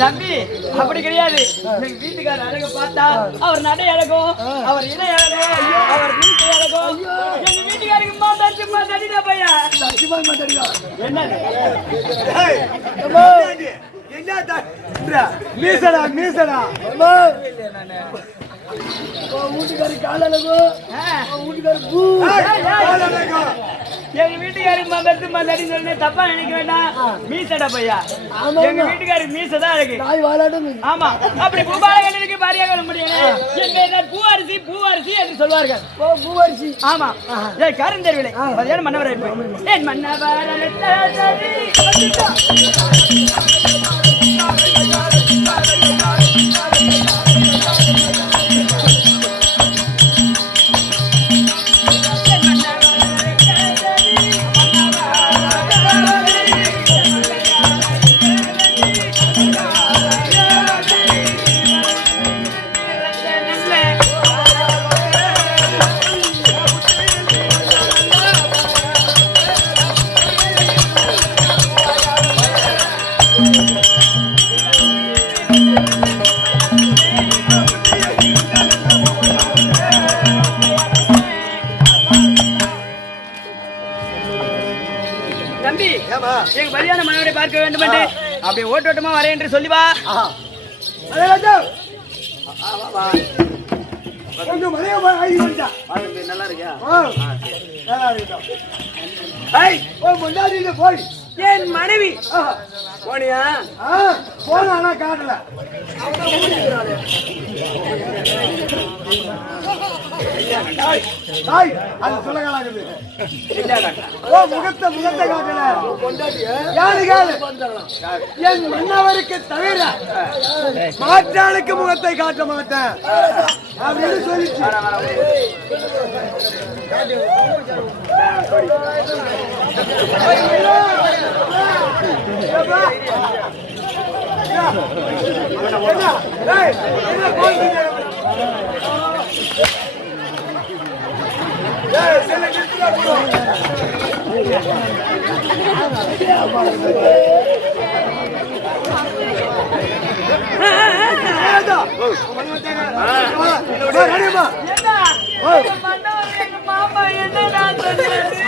தம்பி அப்படி கிடையாது. எங்க வீட்டுக்காரர் அழக பார்த்தா அவர் நடை அழகும், அவர் இணை அழகும், அவர் வீட்டு அழகும். எங்க வீட்டுக்காருக்கு மாத்தாச்சுமா தடிடா பையா. என்ன மீசடா மீசடா வீட்டுக்காரி கால அழகும், வீட்டுக்காரி பூ எங்க வீட்டுக்காருக்கு மந்தடி சொல்லி தப்பா நினைக்க வேண்டாம். மீசடா பையா, எங்க வீட்டுக்காருக்கு மீசதான் அழகு. ஆமா, அப்படி பூபாலகனுக்கு பாரியாக வர முடியாது. பூவாரிசி பூவாரிசி என்று சொல்வார்கள். பூவாரிசி ஆமா. ஏ கருந்தெருவிலை மதியான மன்னவரை ஏன் மன்னவர் எங்க பரியான மனைவரை பார்க்க வேண்டும் என்று அப்படியே ஓட்டோட்டமா வரேன் என்று சொல்லி வா. நல்லா இருக்கியா? போய் என் மனைவி போனியா? போனா காட்டல. அது சொல்ல முகத்தை முகத்தை காட்டல. என் மன்னவருக்கு தவிர மாற்றாளுக்கு முகத்தை காட்ட மாட்டேன் அப்படின்னு சொல்லிச்சு.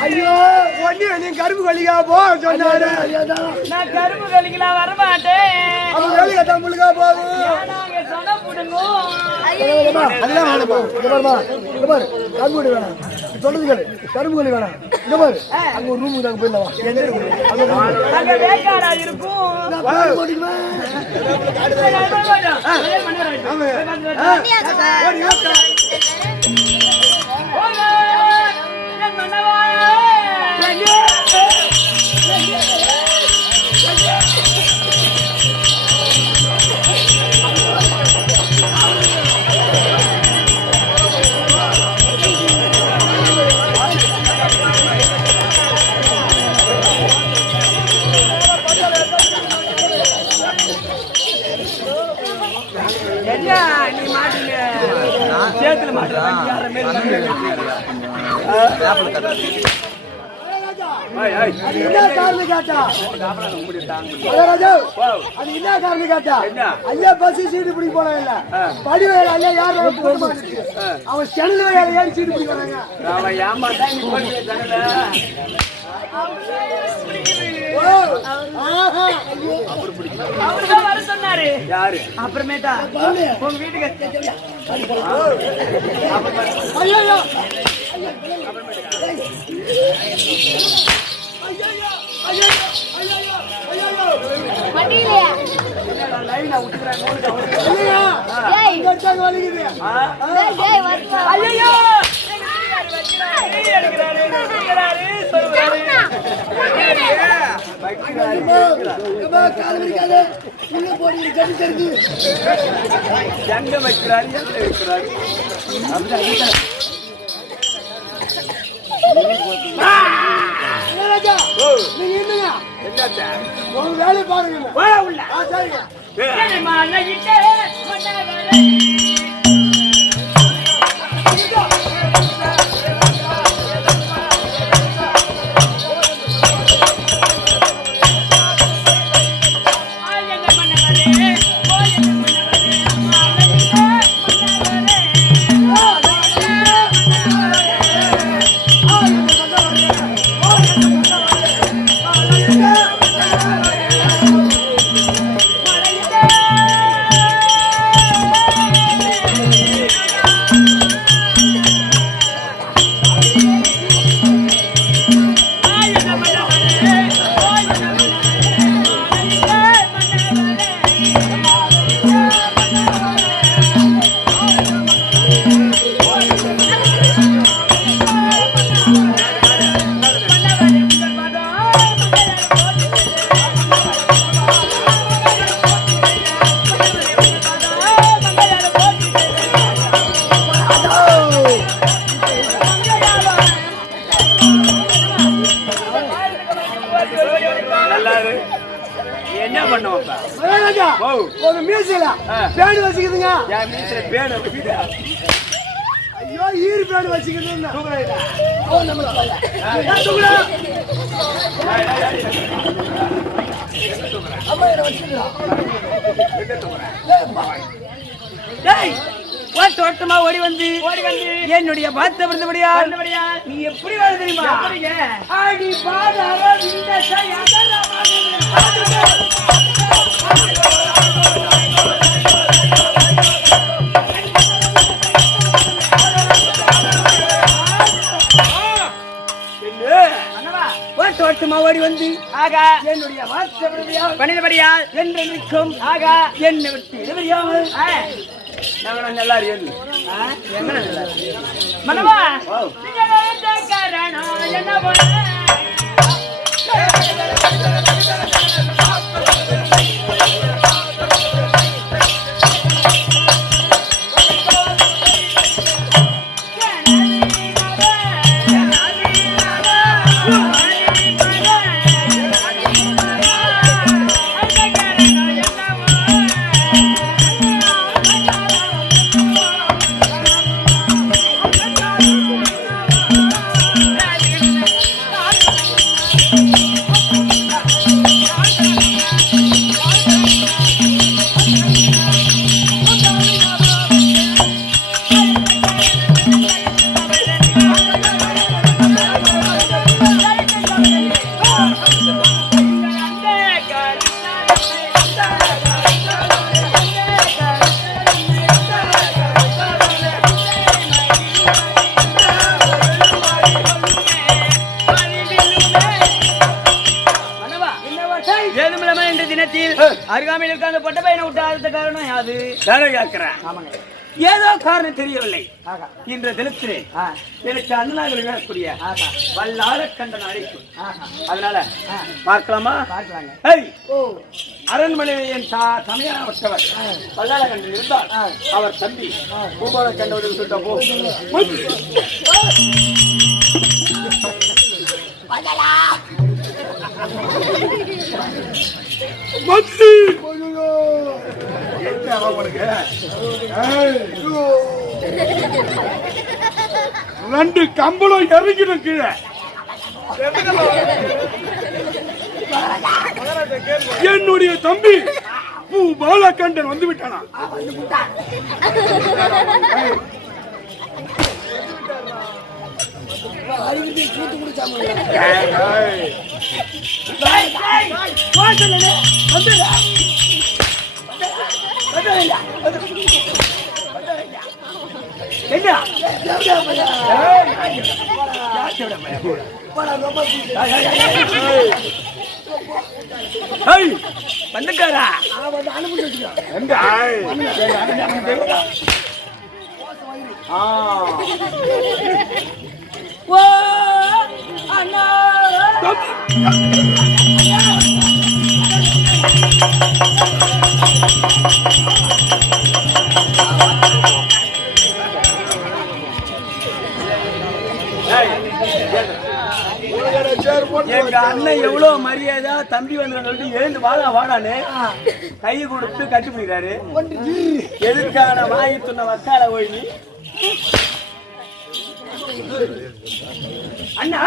ஐயோ நீ கரும்பு கலிக்கா போ சொன்னாரு. நான் கரும்பு கலிக்கலாம் வரமாட்டேன். முழுகா போகும். சொல்றது கேளு, கரும்பு களி வேணாம். இந்த மாதிரி அங்க ஒரு ரூமுக்கு நாங்க போயிடலாம். ஐயா பஸ் சீட்டு பிடிக்க போனா இல்ல படி வயல ஐயா யாரும் அவன் சென்னை வயல ஏன் சீட்டு பிடிக்கிறாங்க. சொன்னாரு யாரு அப்புறமேட்டா உங்க வீட்டுக்கு வேலை பாருங்க. உங்க மீசையில பேடு வச்சுக்குதுங்க. ஐயோ ஈர் பேடு வச்சுக்குதுங்க. தோட்டமா ஓடி வந்து என்னுடைய பார்த்த விருந்தபடியா நீ எப்படி வாழ தெரியுமா? அடி பாதார தோட்டமா ஓடி வந்து ஆகா என்னுடைய வார்த்தை பணிதபடியா என்றென்றைக்கும் ஆகா என்னை விட்டு இடைவெளியாமல் நல்லா இருக்கு மனவா என்ன அருகாமையில் இருக்காங்க பொட்ட பையனை விட்டு ஆழ்த்த காரணம் யாது ஏதோ காரணம் தெரியவில்லை. இன்ற தினத்திலே எனக்கு அண்ணனாக வேறக்கூடிய வல்லார கண்டன் அழைப்பு. அதனால பார்க்கலாமா? அரண்மனையின் சமயத்தவர் வல்லார கண்டன் இருந்தால் அவர் தம்பி பூபால கண்டவர்கள் சொல்லிட்ட போ ரெண்டு கம்பளம் இறங்கிடும் கீழே. என்னுடைய தம்பி பூபாலகண்டன் வந்து விட்டானா? வந்துட்டாரா? ஓ அண்ணா எங்க அண்ணன் எவ்வளவு மரியாதை தம்பி வந்து எழுந்து வாடா வாடான்னு கை கொடுத்து கட்டி பிடிக்கிறாரு. எதுக்கான வாங்கி சொன்ன வக்கால ஓய்வி அண்ணா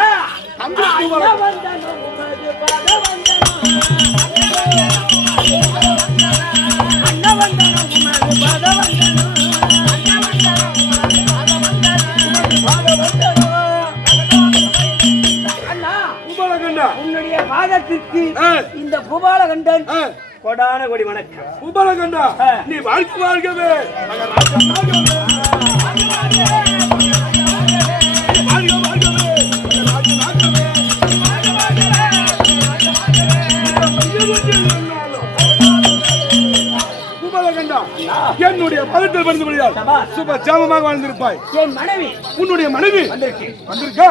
உன்னுடைய பாதத்திற்கு இந்த பூபாலகண்டன் கொடான கொடி வணக்கம். பூபாலகண்டா நீ வாழ்க்கை வாழ்கவே. பூபாலகண்டா என்னுடைய பதத்தில் வந்து முடியாது சுப ஜாமமாக வாழ்ந்திருப்பாய். என் மனைவி உன்னுடைய மனைவி வந்திருக்கா?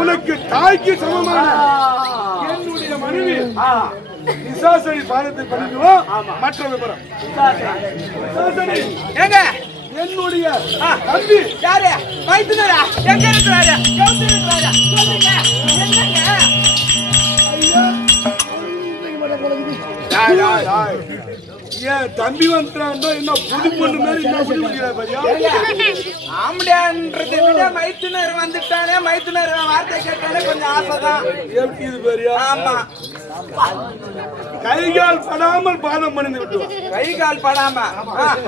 உனக்கு தாய்க்கு சமமான என்னுடைய மனைவி விசாசனி பாதத்தை பண்ணிக்குவோம். மற்ற விவரம் ஏங்க என்னுடைய தம்பி யாரு மைத்துனரா எங்க இருக்கிறாரு சொல்லுங்க ஏன் தம்பி வந்துட்டாண்டோ என்ன புது பொண்ணு மாதிரி என்ன புடி முடியல பாரியா ஆம்படியான்றதை விட மைத்துனர் வந்துட்டானே மைத்துனர் வார்த்தை கேட்டாலே கொஞ்சம் ஆசைதான் எப்படி இது பாரியா ஆமா கைகால் படாமல் பாதம் பண்ணி விட்டுவா கை கால் படாம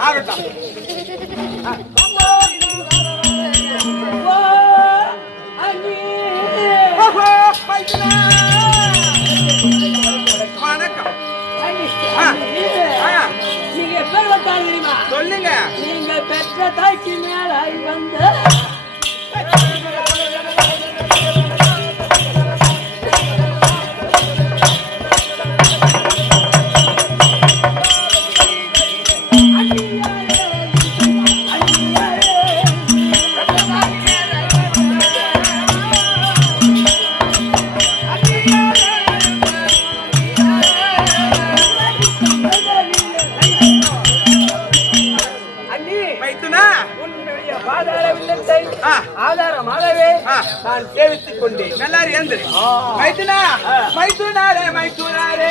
ஆகட்டும் வணக்கம் நீங்க எப்ப தெரியுமா சொல்லுங்க நீங்க பெற்ற தாய்க்கு மேல வந்த ஆதாரமாகவே நான் சேவித்துக் கொண்டேன். எல்லாரும் எழுந்து மைத்துனா மைத்துனாரே மைத்துனாரே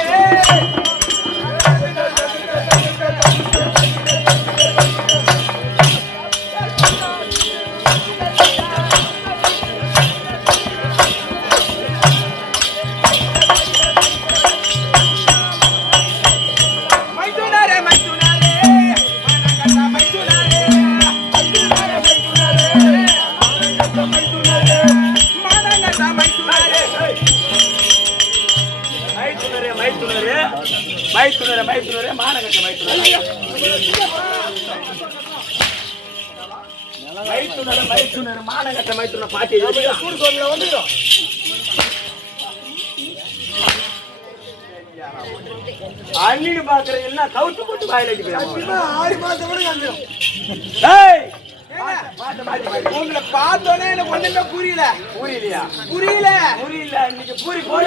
மைத்துனரே மானகட்ட மைத்துனர் மானகட்ட மைத்துனர் பாட்டி அண்ணின்னு பாக்குற என்ன கவுத்து போட்டு வாயில ஆடி மாசம் கூட வந்துடும் உங்களை பார்த்தோன்னே எனக்கு ஒண்ணுமே புரியல புரியலையா புரியல இன்னைக்கு பூரி போட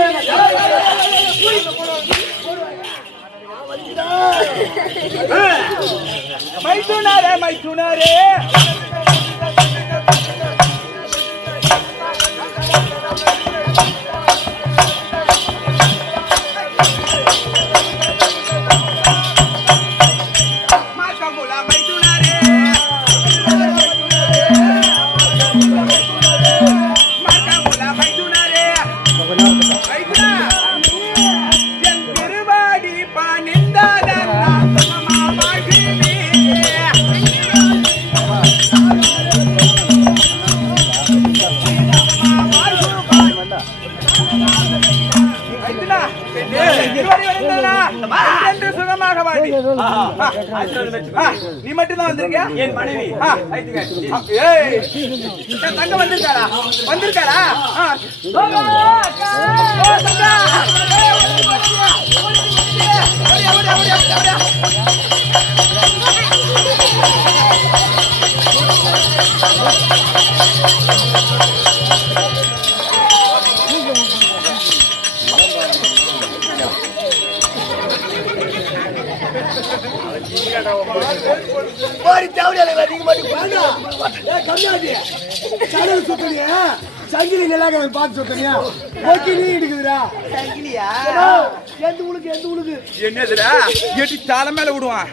மைத்துனாரே மைத்துனாரே நீ மட்டும் தான் வந்திருக்கியா என் மனைவி தங்க வந்திருக்காரா சங்கிலி நல்லா பார்த்து சொல்றியா இருக்குதுடா என்னதுடா எட்டி தலை மேல விடுவான்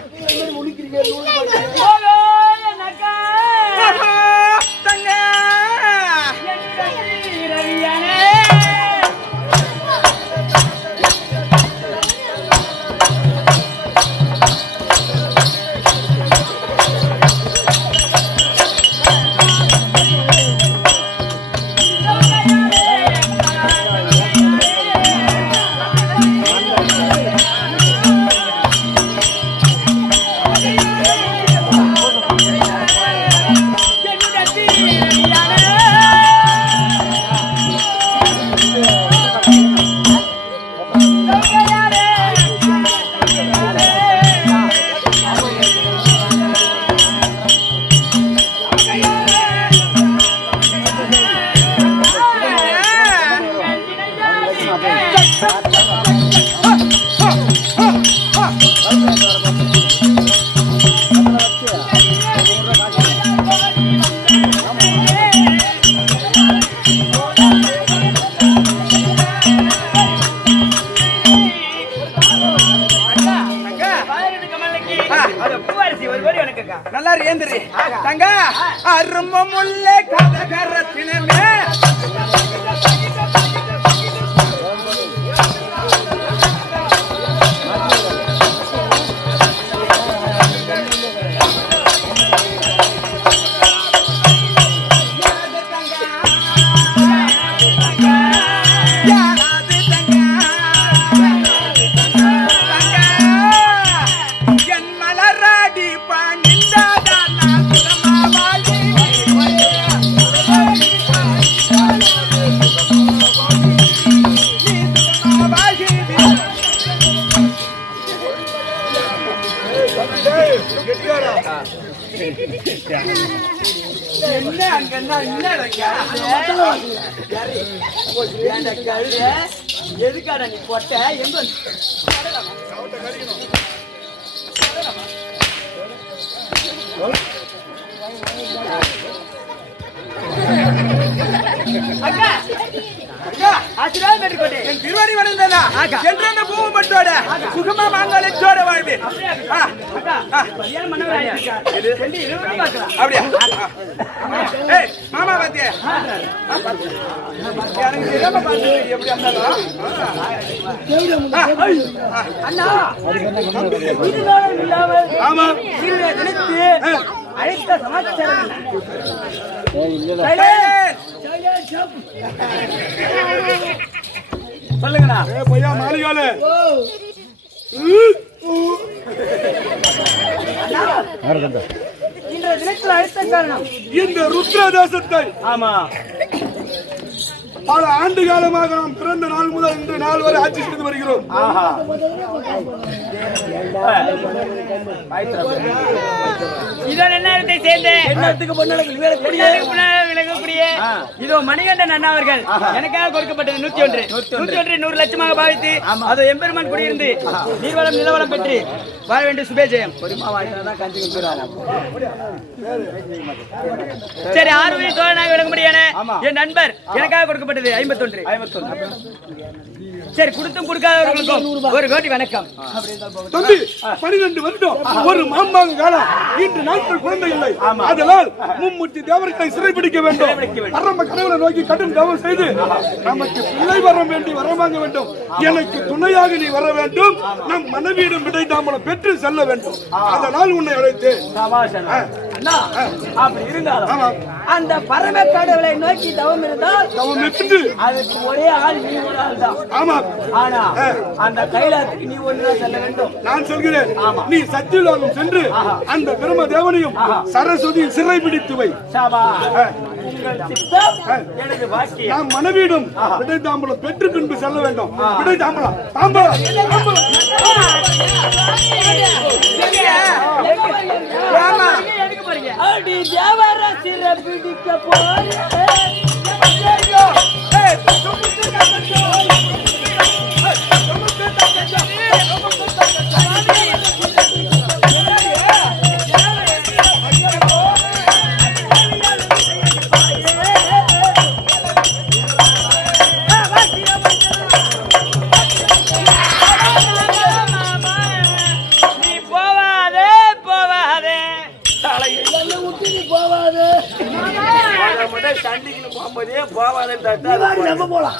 இருக்கா நல்லா ஏந்திரி தங்க அரும்பமுள்ள கதகரத்தினமே என்ன அங்கன்னா எதுக்காடா நீ போட்ட எங்க அக்கா ஆசீர்வாதம் பெற்றுக்கொண்டே என் திருவடி வணந்தனா என்றென்ன பூவு மட்டோட சுகமா மாங்காலே ஜோட வாழ்வே கல்யாணம் பண்ணவராயிருக்கா சொல்லி இருவரும் பார்க்கலாம் அப்படியா ஏய் மாமா பாத்தியா எனக்கு தெரியாம பாத்து எப்படி இருந்தாலும் அண்ணா இதுதான் இல்லாமல் ஆமா சீரை நினைத்து அழைத்த சமாச்சாரம் சொல்லுங்கண்ணா பையா மாளிகால இன்றைய தினத்தில் அழைத்த காரணம் இந்த ருத்ரதேசத்தை ஆமா பல ஆண்டு காலமாக நாம் பிறந்த நாள் முதல் இன்று நாள் வரை ஆட்சி செய்து வருகிறோம். இதோ நேரத்தை சேர்ந்த விலகக்கூடிய இதோ மணிகண்டன் அண்ணா அவர்கள் எனக்காக கொடுக்கப்பட்டது 101 100 லட்சமாக பாவித்து அதோ எம்பெருமான் குடியிருந்து நீர்வளம் நிலவளம் பெற்று வாழ வேண்டிய சுபேஜயம். சரி 6 வயது தோழனாக விளங்க முடியான என் நண்பர் எனக்காக கொடுக்கப்பட்டது 51. சரி கொடுத்தும் கொடுக்காதவர்களுக்கும் ஒரு கோடி வணக்கம். தம்பி 12 வருடம் ஒரு மாம்பாங்க காலம் இன்று நாட்கள் குழந்தை இல்லை. அதனால் மும்மூர்த்தி தேவர்களை சிறைபிடிக்க வேண்டும். பரம கடவுளை நோக்கி கடும் தவம் செய்து நமக்கு பிள்ளை வரம் வேண்டி வரம் வாங்க வேண்டும். எனக்கு துணையாக நீ வர வேண்டும். நம் மனைவியிடம் விடை தாம்பலம் பெற்று செல்ல வேண்டும். அதனால் உன்னை அழைத்தேன். அப்படி இருந்தாலும் அந்த பரம கடவுளை நோக்கி தவம் இருந்தால் தவம் இருந்து அதுக்கு ஒரே ஆள் நீ ஒரு ஆள் தான். ஆமா ஆனா அந்த கைலாத்துக்கு நீ ஒன்றுதான் செல்ல வேண்டும். நான் சொல்கிறேன் நீ சத்தியலோகம் சென்று அந்த பிரம்ம தேவனையும் சரஸ்வதியும் சிறை பிடித்து வை. எனது பாக்கியம். நாம் மனைவியிடம் விடை தாம்பலம் பெற்று பின்பு செல்ல வேண்டும். விடை தாம்பலம் தாம்பலம் எடுக்க போறீங்க அடி தேவர சிறை பிடிக்க போறேன். சண்டிக்கு போகும்போதே போவாதே போலாம்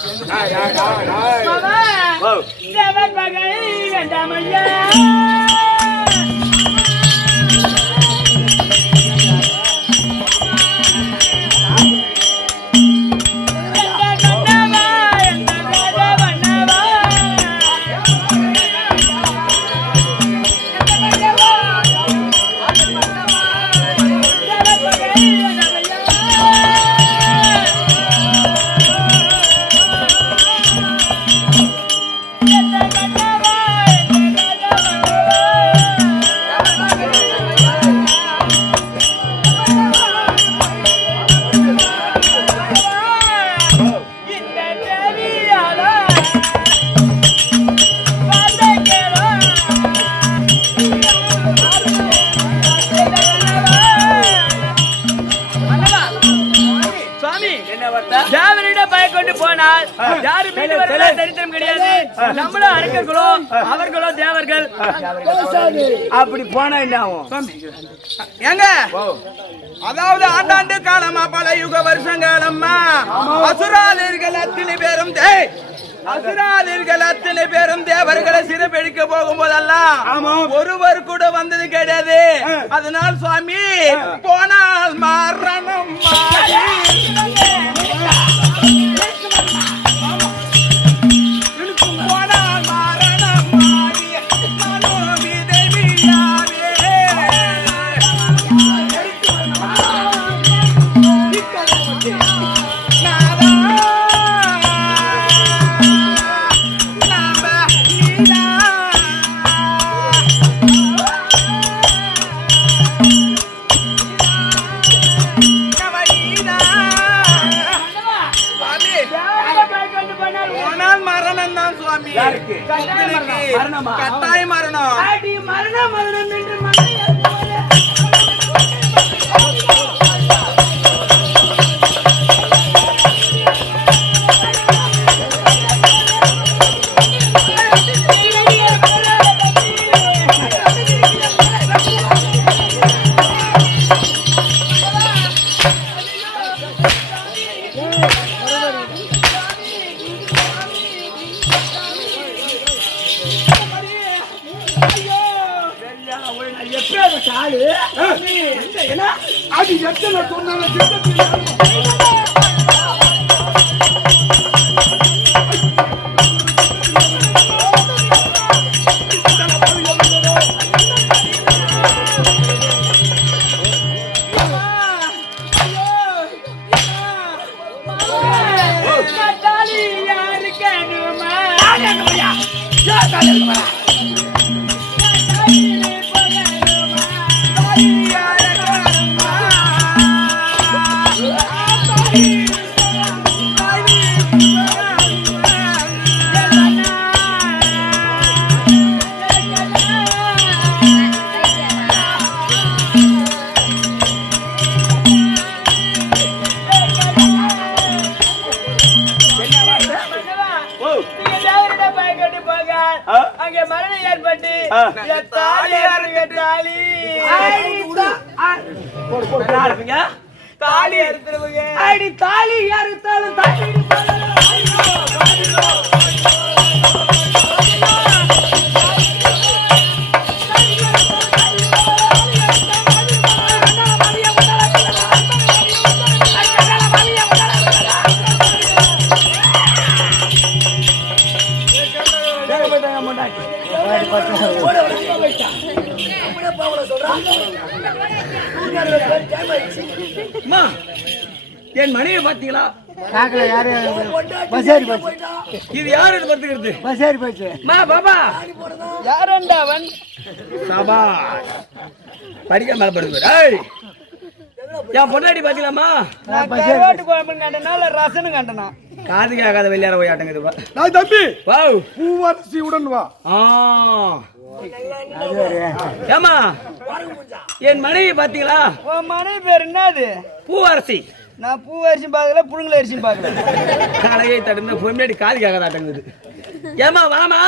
போனால் யாரு மீண்டு வரல சரித்திரம் கிடையாது. நம்மளும் அரக்கர்களோ அவர்களோ தேவர்கள். அப்படி போனா என்ன ஆகும்? ஏங்க அதாவது ஆண்டாண்டு காலமா பல யுக வருஷங்காலம்மா அசுராதர்கள் அத்தனை பேரும் தேவர்களை சிறைபிடிக்க போகும்போதெல்லாம் ஒருவர் கூட வந்தது கிடையாது. அதனால் சுவாமி போனால் மரணம் கட்டாய மரணம். அது எத்தனை சொன்னாலும் அங்கே மரணம் ஏற்பட்டு தாலி அறுத்துருவங்க. தாலி அறுத்தாலும் என் மனைவி பாத்தீங்களா? இது யாரு பத்துக்கிறது? பாபா யாரண்டா அவன்? சபா படிக்க மேல படுத்து. என் பொண்டாடி பாத்தீங்களாமா? ரசனும் கண்டனா காது கேட்காத வெளியார போய் ஆட்டங்குதுப்பா. நான் தம்பி பூவரசி உடன் வா. ஏமா என் மனைவி பாத்தீங்களா? உன் மனைவி பேர் என்னது? பூவரசி. நான் பூவரசி பாக்கல புழுங்கல அரிசி பாக்கல. காலையை தடுந்த பொண்ணாடி காது கேட்காத ஆட்டங்குது. ஏமா வாமா.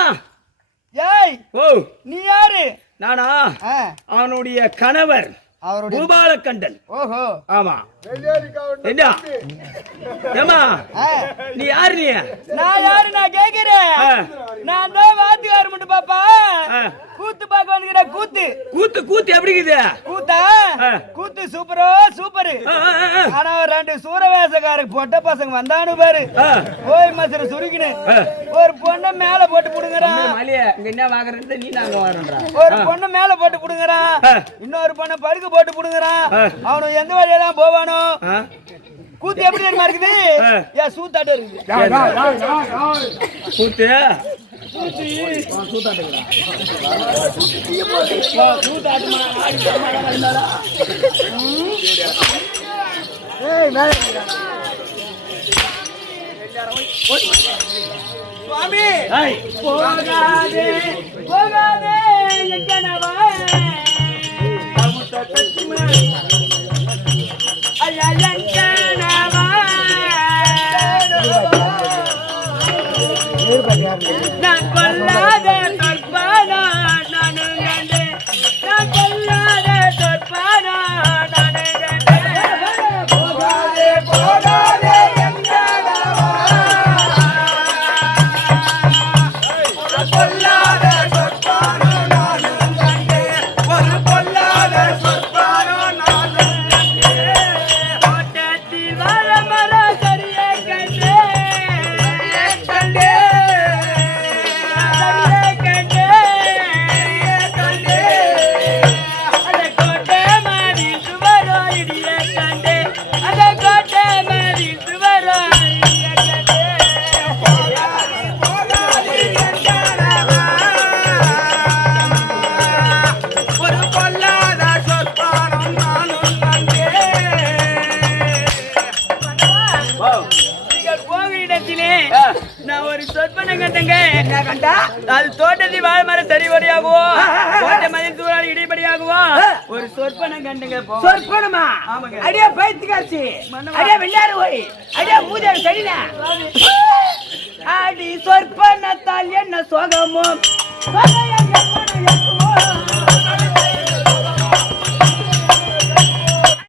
ஏய் ஓ நீ யாரு? நானா அவனுடைய கணவர் பூபாலகண்டன். ஓஹோ ஆமா. என்ன ஏமா நீ யாரு? நீ நான் யாரு? நான் கேக்குறேன். நான் தான் வாத்தியார் மட்டும் பாப்பா. கூத்து பாக்க வந்துக்கிற. கூத்து கூத்து கூத்து எப்படி இருக்குது? கூத்தா கூத்து சூப்பரோ சூப்பரு. ஆனா ரெண்டு சூரவேசக்கார பொட்ட பசங்க வந்தானு பாரு. ஓய் மசர சுருக்கினு ஒரு பொண்ணை மேல போட்டு புடுங்கறான். இங்க என்ன வாங்குறது? நீ நாங்க வாங்குறோம்டா. ஒரு பொண்ணை மேல போட்டு புடுங்கறான். இன்னொரு பொண்ணை படுக்க போட்டு புடுங்கறான். அவனு எந்த வழியா தான் போவானோ? கூத்து எப்படி தெரியுமா இருக்குது? ஏன் சூத்தாட்ட இருக்குது. கூத்து சுவாமி போகாதே போகாதே எங்கனவா ஐயா எங்கனவா நான் கொல்லாத சொற்பானா நானு கண்டே நான் கொல்லாத சொற்பானா நானு கண்டே போகாதே போகாதே எங்கடவா பொல்லாத சொற்பானோ நானும் கண்டே ஒரு பொல்லாத சொற்பானோ நானும் கண்டே தோட்டத்தில் வாழ மரம் சரியே கண்டே கண்டே சரியே கண்டே கண்டே அந்த கோட்டை மாதிரி சுவரோ இடியே கண்டே அந்த கோட்டை மாதிரி சுவரோ இடியே கண்டே போகாதே எங்கடவா ஒரு பொல்லாத சொற்பானோ நானும் கண்டே நீங்கள் போகிற இடத்திலே நான் ஒரு சொற்பனை கண்டங்க என்ன கண்டா அது தோட்டத்தில் வாழ மரம் சரிபடியாகவோ கோட்டை மதில் தூரால் இடைபடியாகவோ ஒரு சொற்பனை கண்டுங்க போ சொற்பனமா ஆமாங்க. அடியே பைத்தியக்காரச்சி அடியே வெள்ளாறு போய் அடியே மூதேவி சரியில்ல அடி சொற்பனத்தால் என்ன சோகமோ